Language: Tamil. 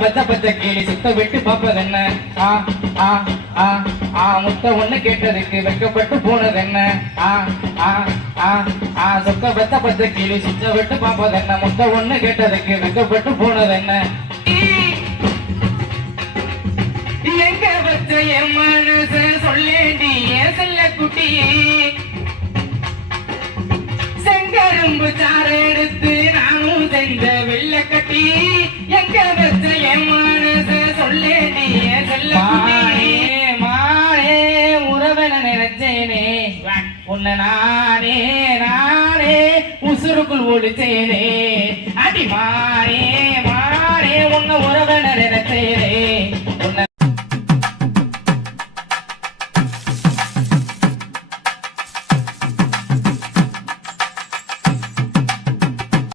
பச்சை பச்சை கேலி சுத்த விட்டு பாப்பது என்ன ஆ ஆ ஆ ஆ முத்த ஒண்ணு கேட்டதுக்கு வெட்கப்பட்டு போனது என்ன ஆ ஆ ஆ ஆ சொக்க பச்சை பச்சை கேலி சுத்த விட்டு பாப்பது என்ன முத்த ஒண்ணு கேட்டதுக்கு வெட்கப்பட்டு போனது என்ன எங்க வச்ச என் மனச சொல்லேண்டி ஏன் செல்ல குட்டி செங்கரும்பு சாறு எடுத்து நானும் செஞ்ச வெள்ள கட்டி எங்க வச்ச என் மனச சொல்லேண்டி ஏன் செல்ல குட்டி மானே உறவன நினைச்சேனே உன்னை நானே நானே உசுருக்குள் ஒழிச்சேனே அடி மானே மானே உன்னை உறவன நினைச்சேனே